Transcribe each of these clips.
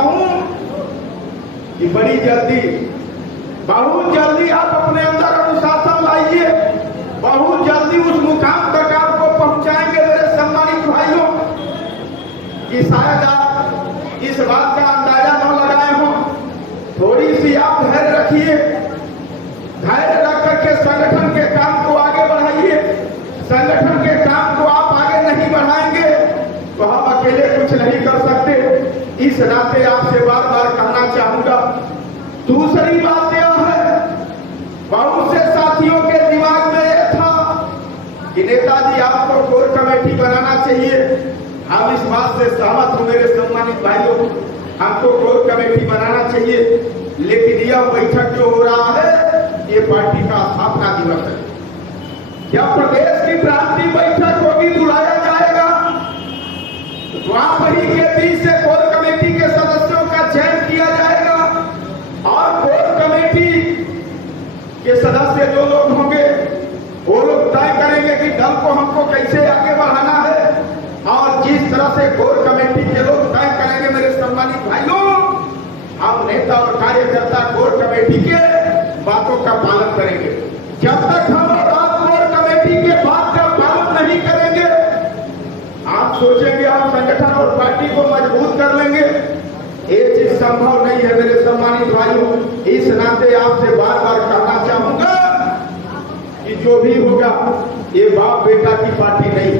हूं कि बड़ी जल्दी, बहुत जल्दी आप अपने अंदर अनुशासन लाइए, बहुत जल्दी उस मुकाम तक आपको पहुंचाएंगे मेरे सम्मानित भाइयों, कि शायद आप इस बात का अंदाजा न लगाए हो। थोड़ी सी आप धैर्य रखिए, धैर्य रख करके संगठन के काम को आगे बढ़ाइए। संगठन के काम को आप आगे नहीं बढ़ाएंगे तो हम अकेले कुछ नहीं कर सकते। इस नाते आपसे बार बार कहना चाहूंगा। दूसरी बात यह है, बहुत से साथियों के दिमाग में यह था कि नेताजी आपको कोर कमेटी बनाना चाहिए। हम इस बात से सहमत हूं मेरे सम्मानित भाइयों, हमको कोर कमेटी बनाना चाहिए। लेकिन यह बैठक जो हो रहा है ये पार्टी का स्थापना दिवस है। जब प्रदेश की क्रांति बैठक होगी, बुलाया जाएगा, वहां वही के बीच से कोर कमेटी के सदस्यों का चयन किया जाएगा और कोर कमेटी के सदस्य जो लोग होंगे वो लोग तय करेंगे कि दल को हमको कैसे आगे बढ़ाना है। और जिस तरह से कोर कमेटी के लोग तय करेंगे मेरे सम्मानित भाइयों, हम नेता और कार्यकर्ता कोर कमेटी के बातों का पालन करेंगे। जब तक हम कोर कमेटी के बात का पालन नहीं करेंगे, आप सोचेंगे हम संगठन और पार्टी को मजबूत कर लेंगे, ये चीज संभव नहीं है मेरे सम्मानित भाइयों। इस नाते आपसे बार बार कहना चाहूंगा कि जो भी होगा ये बाप बेटा की पार्टी नहीं,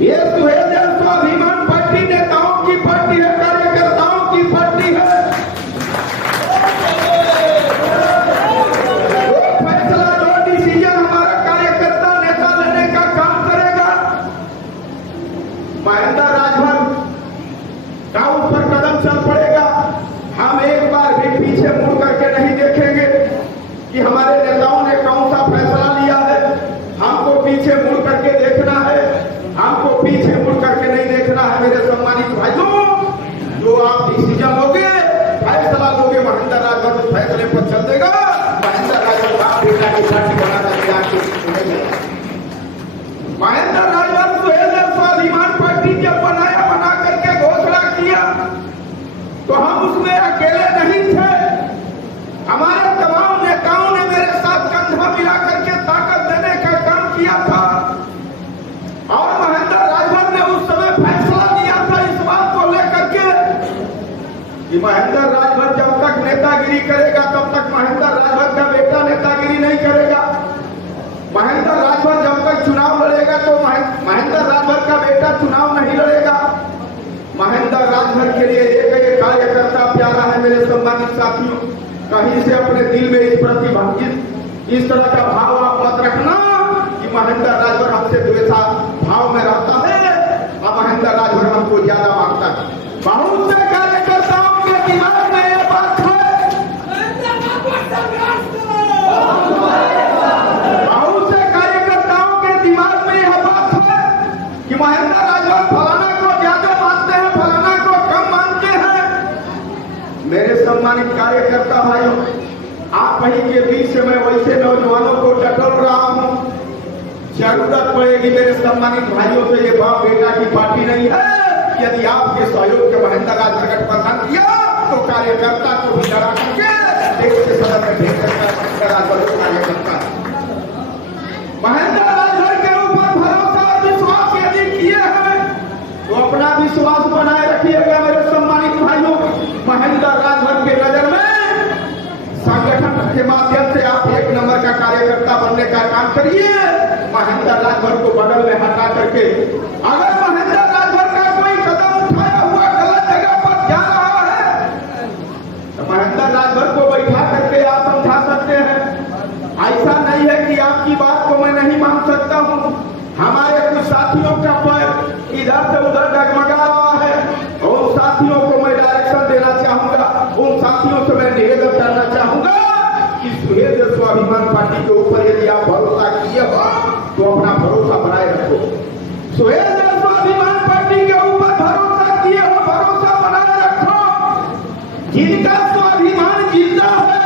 ये सुहेल स्वाभिमान पार्टी नेताओं की पार्टी है, कार्यकर्ताओं की पार्टी है। महेंद्र राजभर का उस पर कदम चल पड़ेगा। हम एक बार भी पीछे मुड़ करके नहीं देखेंगे कि हमारे नेताओं ने कौन सा फैसला लिया है। हमको पीछे मुड़ करके देखना है, हमको पीछे मुड़ करके नहीं देखना है मेरे सम्मानित भाइयों। जो आप डिसीजन लोगे, फैसला लोगे, महेंद्र राजभर उस फैसले पर चल देगा। महेंद्र राजभर बाप बेटा की पार्टी बना करके आपको महेंद्र राजभर सुहेल स्वाभिमान पार्टी जब बना करके घोषणा किया तो हम उसमें अकेले नहीं थे। हमारे तमाम नेताओं ने मेरे साथ कंधा मिला करके ताकत देने का काम किया था और महेंद्र राजभर ने उस समय फैसला लिया था इस बात को लेकर के कि महेंद्र राजभर जब तक नेतागिरी करेगा तब तक महेंद्र राजभर का बेटा नेतागिरी नहीं करेगा। महेंद्र राजभर जब तक चुनाव लड़ेगा तो महेंद्र राजभर का बेटा चुनाव नहीं लड़ेगा। महेंद्र राजभर के लिए एक कार्यकर्ता प्यारा है मेरे सम्मानित साथियों। कहीं से अपने दिल में इस प्रति इस तरह का भाव आप मत रखना कि महेंद्र राजभर हमसे द्वेषा भाव में रहता है और महेंद्र राजभर हमको ज्यादा मांगता है। बहुत से कार्यकर्ताओं के दिमाग में यह बात है, बहुत से कार्यकर्ताओं के दिमाग में यह बात है कि महेंद्र राजभर फलाना को ज्यादा मानते हैं, फलाना को कम मानते हैं। मेरे सम्मानित कार्यकर्ता भाइयों, आप वहीं के बीच से मैं वैसे नौजवानों को टटोल रहा हूं। जरूरत पड़ेगी मेरे सम्मानित भाइयों से, ये बाप बेटा की पार्टी नहीं है। यदि आपके सहयोग के महेंद्र राजभर गठबंधन किया तो कार्यकर्ता को भी लड़ा करके देश के सदन में भेज सकता है। महेंद्र राजभर को कार्यकर्ता महेंद्र राजभर के ऊपर भरोसा और विश्वास यदि किए हैं तो अपना विश्वास बनाए रखिएगा मेरे सम्मानित भाइयों। महेंद्र राजभर के नजर में संगठन के माध्यम से आप एक नंबर का कार्यकर्ता बनने का काम करिए। महेंद्र राजभर को बगल में हटा करके अगर महेंद्र राजभर का कोई कदम उठाया हुआ गलत जगह पर जा रहा है तो महेंद्र राजभर को बैठा करके आप समझा सकते हैं। ऐसा नहीं है कि आपकी बात को मैं नहीं मान सकता हूं। हमारे कुछ साथियों का पैर इधर से उधर डगमगा रहा है, उन साथियों को मैं डायरेक्शन देना चाहूंगा, उन साथियों से मैं निवेदन करना चाहूंगा कि सुहेल स्वाभिमान पार्टी के ऊपर यदि आप भरोसा किए हो तो अपना भरोसा बनाए रखो। सुहेल स्वाभिमान पार्टी के ऊपर भरोसा किए हो, भरोसा बनाए रखो। जिनका स्वाभिमान जिंदा है,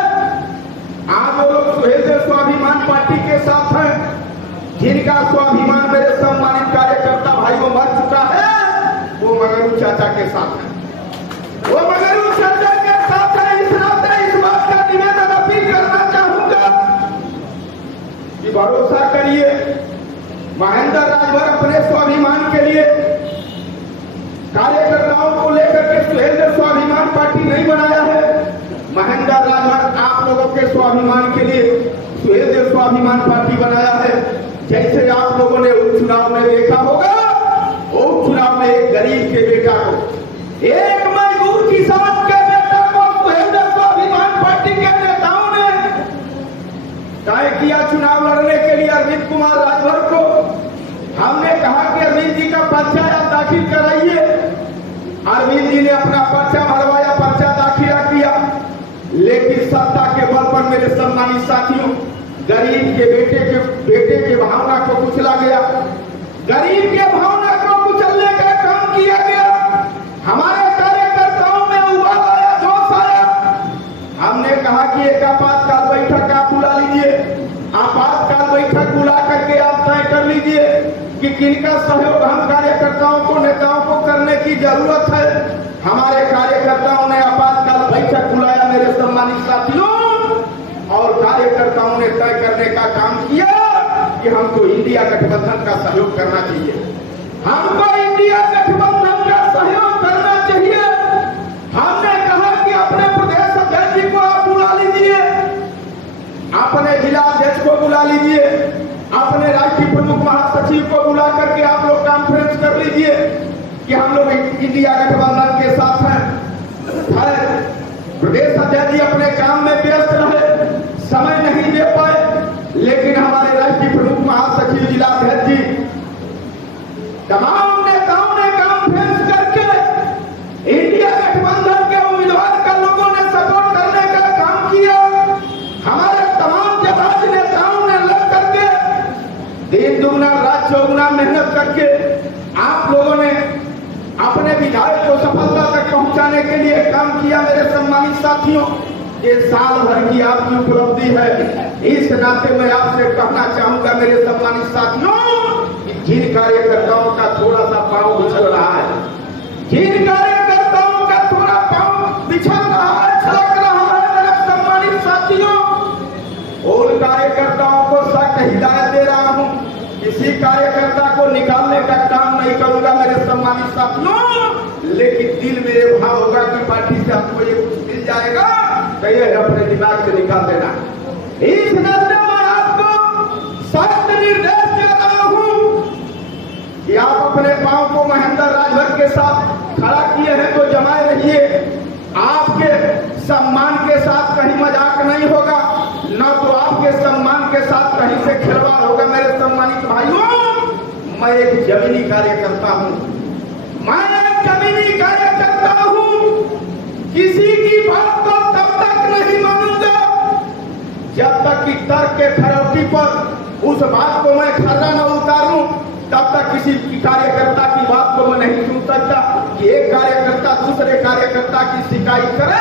आज वो लोग सुहेल स्वाभिमान पार्टी के साथ हैं। जिनका स्वाभिमान मेरे सम्मानित कार्यकर्ता भाइयों मर चुका है वो मगरू चाचा के साथ है। वो मगर भरोसा करिए, महेंद्र राजभर अपने स्वाभिमान के लिए कार्यकर्ताओं को लेकर के सुहेल देव स्वाभिमान पार्टी नहीं बनाया है। महेंद्र राजभर आप लोगों के स्वाभिमान के लिए सुहेल देव स्वाभिमान पार्टी बनाया है। जैसे आप लोगों ने उपचुनाव में देखा होगा, उपचुनाव में एक गरीब के बेटा को, एक मजदूर किसान के बेटा को सुहेल देव स्वाभिमान पार्टी के नेताओं ने तय किया चुनाव लड़ने के लिए अरविंद कुमार राजभर को। हमने कहा कि अरविंद जी का पर्चा आप दाखिल कराइए। अरविंद जी ने अपना पर्चा भरवाया, पर्चा दाखिल किया, लेकिन सत्ता के बल पर मेरे सम्मानित साथियों गरीब के बेटे के भावना को कुचला गया, गरीब के भावना को कुचलने का काम किया गया। हमारे कार्यकर्ताओं में उबाल आया, जोश आया। हमने कहा कि एक आपातकाल बैठक आप बुला लीजिए, आपातकाल बैठक बुला करके आप तय कर लीजिए कि किनका सहयोग हम कार्यकर्ताओं को, नेताओं को करने की जरूरत है। हमारे कार्यकर्ताओं ने आपातकाल बैठक बुलाया मेरे सम्मानित साथियों, और कार्यकर्ताओं ने तय करने का काम किया कि हमको इंडिया गठबंधन का सहयोग करना चाहिए, हमको इंडिया गठबंधन का सहयोग करना चाहिए। हमने कहा कि अपने प्रदेश अध्यक्ष जी को आप बुला लीजिए, अपने जिला अध्यक्ष को बुला लीजिए, अपने राष्ट्रीय प्रमुख महासचिव को बुला करके आप लोग कॉन्फ्रेंस कर लीजिए कि हम लोग इंडिया गठबंधन के साथ हैं। प्रदेश अध्यक्ष जी अपने काम में व्यस्त रहे, समय नहीं दे पाए, लेकिन हमारे राष्ट्रीय प्रमुख महासचिव, जिला अध्यक्ष जी, तमाम नेताओं ने कॉन्फ्रेंस करके इंडिया गठबंधन के उम्मीदवार का लोगों ने सपोर्ट करने का काम किया। हमारे तमाम जाबाज नेताओं ने लग करके दिन दुगना रात चौगुना मेहनत करके आप लोगों ने अपने विधायक को सफलता तक पहुंचाने के लिए काम किया। मेरे सम्मानित साथियों, ये साल भर की आपकी उपलब्धि है। इस नाते मैं आपसे कहना चाहूंगा मेरे सम्मानित साथियों, जिन कार्यकर्ताओं का थोड़ा सा पांव उछल रहा है, जिन कार्यकर्ताओं का थोड़ा पांव बिछल रहा है, छलक रहा है, मेरे सम्मानित साथियों, उन कार्यकर्ताओं को सख्त हिदायत दे रहा हूं, किसी कार्यकर्ता को निकालने का काम नहीं करूंगा मेरे सम्मानित साथियों, लेकिन दिल में ये भाव होगा कि पार्टी से आपको ये कुछ मिल जाएगा तो ये अपने दिमाग से निकाल देना। इस नाते मैं आपको सख्त निर्देश दे रहा हूं कि आप अपने पांव को महेंद्र राजभर के साथ खड़ा किए हैं तो जमाए रहिए। आपके सम्मान के साथ कहीं मजाक नहीं होगा, न तो आपके सम्मान के साथ कहीं से खिलवाड़ होगा। मेरे सम्मानित भाइयों, मैं एक जमीनी कार्यकर्ता हूं, मैं एक जमीनी कार्यकर्ता हूं। किसी की बात को तब तक नहीं मानूंगा जब तक कि तर्क के खरोटी पर उस बात को मैं खर्रा न उतारूं, तब तक किसी कार्यकर्ता की बात को मैं नहीं सुन सकता कि एक कार्यकर्ता दूसरे कार्यकर्ता की शिकायत करे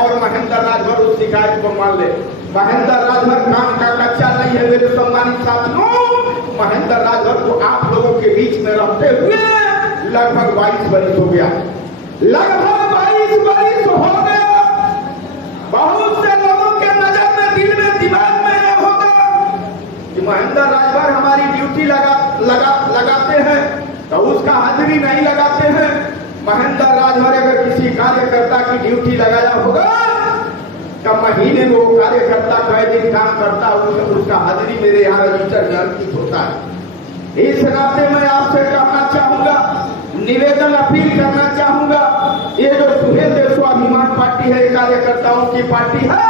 और महेंद्र राजभर उस शिकायत को मान ले। महेंद्र राजभर काम का कच्चा नहीं है मेरे सम्मानित साथियों। महेंद्र राजभर को आप लोगों के बीच में रहते हुए लगभग 22 वर्ष हो गया, लगभग 22 वर्ष हो गया। बहुत से लोगों के नजर में, दिल में, दिमाग में यह होगा कि महेंद्र राजभर हमारी ड्यूटी लगाते हैं तो उसका हाजिरी नहीं लगाते हैं। महेंद्र राजभर अगर किसी कार्यकर्ता की ड्यूटी लगाया होगा तो महीने में वो कार्यकर्ता कई दिन काम करता है, उसका हाजिरी मेरे यहाँ रजिस्टर में अंकित होता है। इस नाते मैं आपसे कहना चाहूंगा, निवेदन अपील करना चाहूंगा, ये जो सुहेल देव स्वाभिमान पार्टी है कार्यकर्ताओं की पार्टी है,